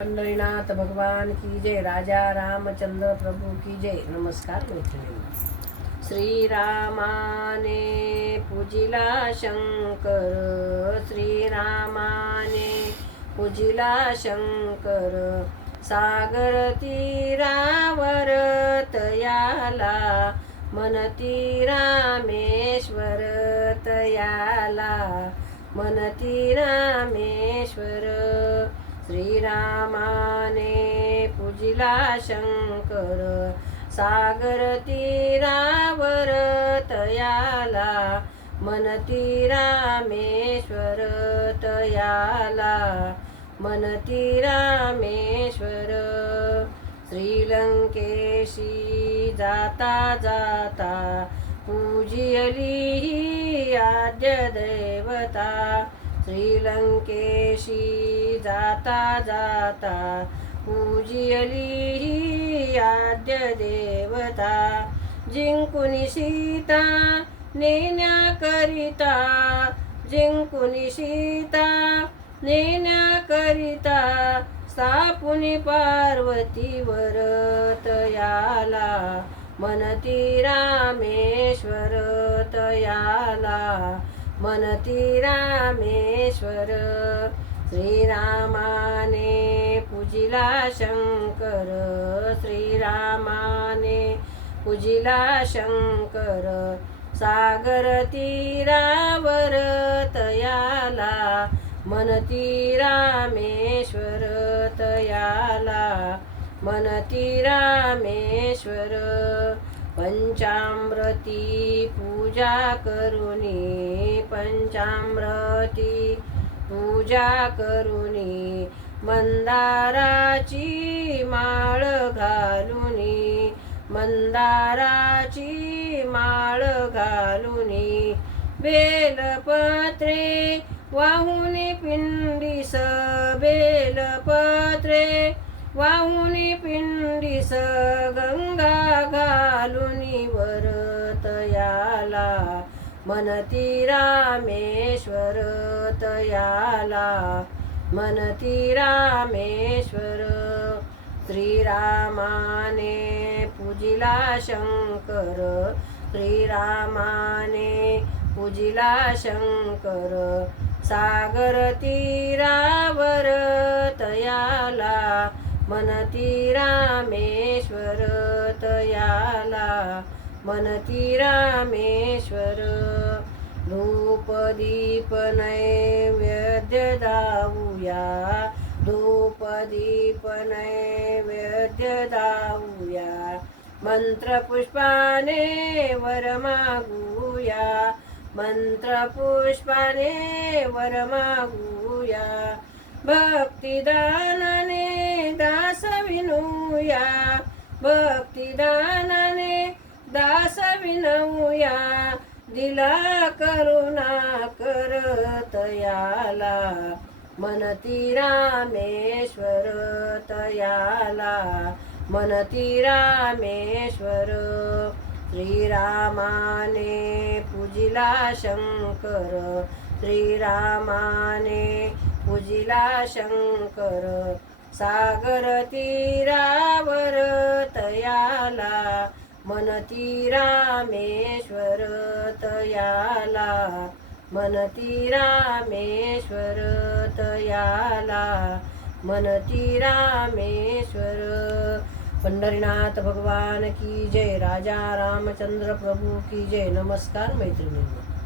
पंढरीनाथ भगवान की जय, राजा रामचंद्र प्रभु की जय। नमस्कार मैत्रिणींनो। श्रीरामाने पूजिला शंकर, श्रीरामाने पूजिला शंकर, सागर तीरावर तयाला, मनती रामेश्वर तयाला, मनती रामेश्वर। श्रीरामाने पूजिला शंकर, सागर तीरावर तयाला, मनती रामेश्वर तयाला, मनती रामेश्वर। श्रीलंकेशी जाता जाता, पूजियली ही आद्य दैवता, श्रीलंकेशी जाता जाता, पूजियली ही आद्य देवता। जिंकुनी सीता नेण्याकरिता, जिंकुनी सीता नेण्याकरिता, स्थापुनी पार्वतीवर तयाला, मनती रामेश्वर तयाला, मनती रामेश्वर। श्रीरामाने पूजिला शंकर, श्रीरामाने पूजिला शंकर, सागर तीरावर तयाला, मनती रामेश्वर तयाला, मनती रामेश्वर। पंचामृती पूजा करुनी, पंचामृती पूजा करुनी, मंदाराची माळ घालुनी, मंदाराची माळ घालुनी, बेलपत्रे वाहुनी पिंडीस, बेलपत्रे वाहुनी पिंडीस, गंगा घालुनी वर तयाला, मनती रामेश्वर तयाला, मनती रामेश्वर। श्रीरामाने पूजिला शंकर, श्रीरामाने पूजिला शंकर, सागर तीरावर तयाला, मनती रामेश्वर तयाला, मनती रामेश्वर। धूप दीप नैवेद्य दाऊया, धूप दीप नैवेद्य दाऊया, मंत्र पुष्पाने वर मागूया, मंत्र पुष्पाने वर मागूया, भक्तिदानाने दास विनूया, भक्तिदानाने दास विनऊया, दिला करुणा कर तयाला, मनती रामेश्वर तयाला, मनती रामेश्वर। श्रीरामाने पूजिला शंकर, श्रीरामाने पूजिला शंकर, सागर तीरावर तयाला, मनती रामेश्वर तयाला, मनती रामेश्वर तयाला, मनती रामेश्वर। पंढरीनाथ भगवान की जय, राजा रामचंद्र प्रभु की जय। नमस्कार मैत्रिणींनो।